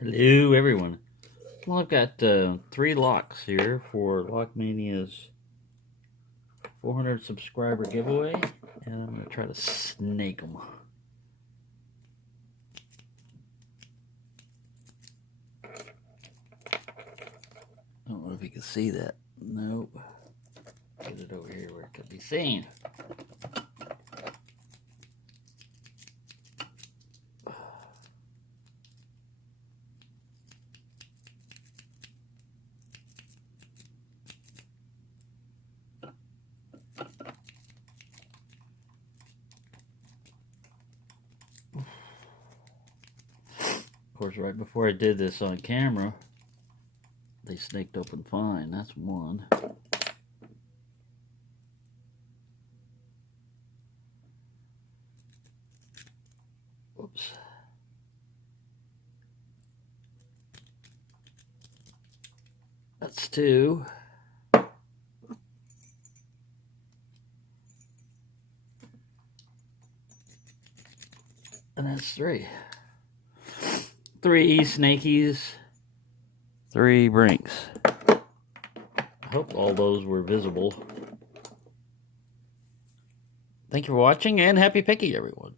Hello, everyone. Well, I've got 3 locks here for Lockmania's 400 subscriber giveaway, and I'm going to try to snake them. I don't know if you can see that. Nope. Get it over here where it can be seen. Of course, right before I did this on camera, they snaked open fine. That's one. Whoops. That's 2. And that's 3. 3 snakies, 3 Brinks. I hope all those were visible. Thank you for watching, and happy picking, everyone.